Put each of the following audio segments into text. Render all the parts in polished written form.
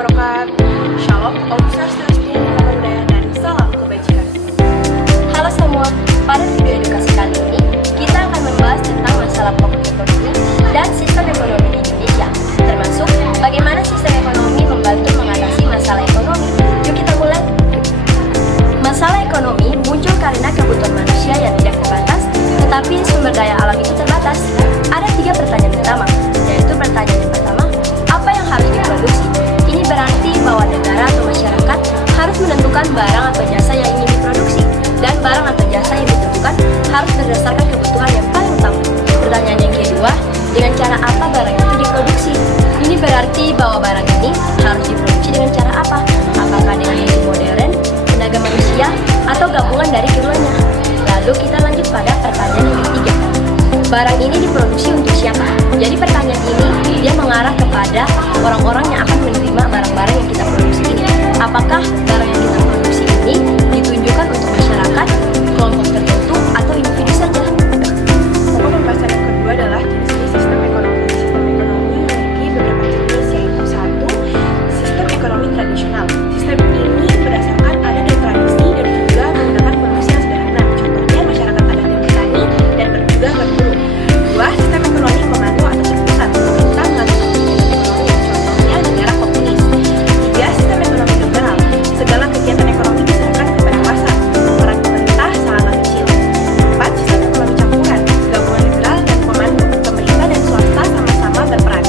wabarakatuh. Shalom, Om Swastiastu, Namo Buddhaya, dan salam kebajikan. Halo semua, pada video edukasi kali ini kita akan membahas tentang masalah pokok ekonomi dan sistem ekonomi di Indonesia, termasuk bagaimana sistem ekonomi membantu mengatasi masalah ekonomi. Yuk kita mulai. Masalah ekonomi muncul karena kebutuhan manusia yang tidak terbatas, tetapi sumber daya alam itu terbatas. Ada 3 pertanyaan utama, yaitu pertanyaan yang pertama, apa yang harus diproduksi? Ini berarti bahwa negara atau masyarakat harus menentukan barang atau jasa yang ingin diproduksi, dan barang atau jasa yang ditentukan harus berdasarkan kebutuhan yang paling utama. Pertanyaan yang kedua, dengan cara apa barang itu diproduksi? Ini berarti bahwa barang ini harus diproduksi dengan cara apa? Apakah dengan mesin modern, tenaga manusia, atau gabungan dari keduanya? Lalu kita lanjut pada pertanyaan yang ketiga. Barang ini diproduksi untuk siapa? Jadi pertanyaan ini dia mengarah kepada orang-orang yang akan menerima barang-barang yang kita produksi ini. Apakah barang yang kita produksi ini ditunjukkan untuk masyarakat, kelompok tertentu, atau individu saja? Pokok pembahasan yang kedua adalah jenis sistem ekonomi. Sistem ekonomi memiliki beberapa jenis, yaitu 1. Sistem ekonomi tradisional. Sistem ini berdasarkan ada dari tradisi dan juga menggunakan produksi yang sederhana. Contohnya masyarakat adat yang bertani dan juga berburu. 2. Sistem ekonomi komando atau terpusat. Pemerintah mengatur kegiatan ekonomi. Contohnya negara komunis. 3. Sistem ekonomi liberal. Segala kegiatan ekonomi diserahkan kepada pasar. Peran pemerintah sangatlah kecil. 4. Sistem ekonomi campuran. Gabungan liberal dan komando. Pemerintah dan swasta sama-sama berperan.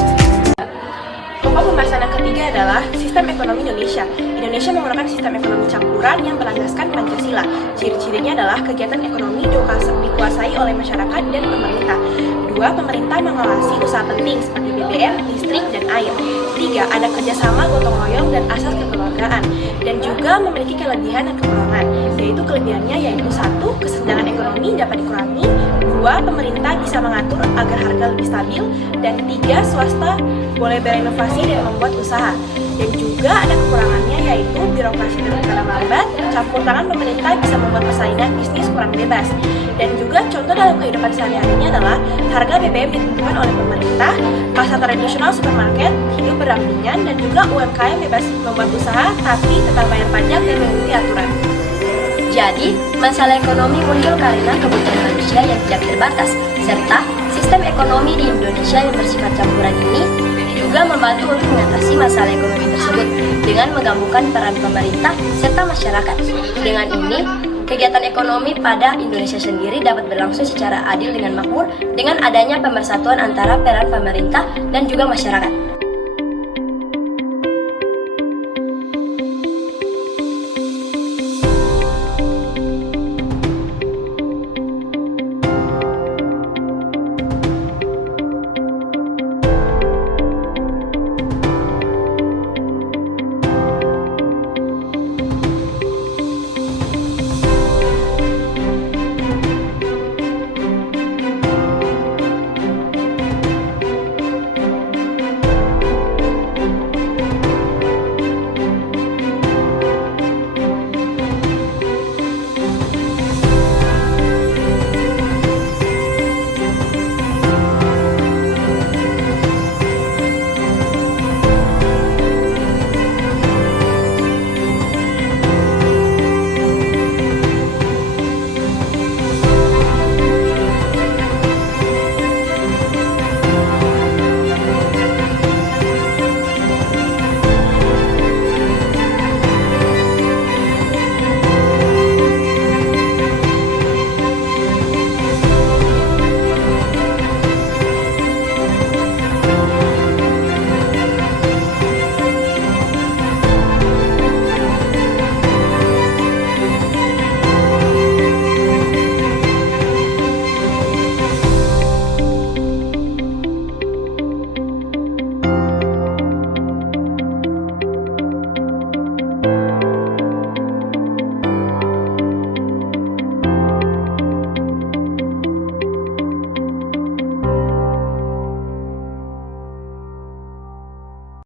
Pokok pembahasan yang ketiga adalah sistem ekonomi Indonesia. Indonesia menggunakan sistem ekonomi campuran yang berlandaskan Pancasila. Ciri-cirinya adalah kegiatan ekonomi dikuasai oleh masyarakat dan pemerintah. 2. Pemerintah mengawasi usaha penting seperti BBM, listrik, dan air. 3. Ada kerjasama gotong royong dan asas kekeluargaan. Dan juga memiliki kelebihan dan kekurangan, yaitu kelebihannya yaitu 1. Kesenjangan ekonomi dapat dikurangi. 2. Pemerintah bisa mengatur agar harga lebih stabil. Dan 3. Swasta boleh berinovasi dan membuat usaha. Dan juga ada kekurangannya yaitu birokrasi terkadang lambat, campur tangan pemerintah bisa membuat persaingan bisnis kurang bebas. Dan juga contoh dalam kehidupan sehari-harinya adalah harga BBM ditentukan oleh pemerintah, pasar tradisional supermarket hidup berdampingan, dan juga UMKM bebas membuat usaha tapi tetap bayar pajak dan mengikuti aturan. Jadi, masalah ekonomi muncul karena kebutuhan manusia yang tidak terbatas, serta sistem ekonomi di Indonesia yang bersifat campuran ini juga membantu untuk mengatasi masalah ekonomi tersebut dengan menggabungkan peran pemerintah serta masyarakat. Dengan ini, kegiatan ekonomi pada Indonesia sendiri dapat berlangsung secara adil dengan makmur dengan adanya pemersatuan antara peran pemerintah dan juga masyarakat.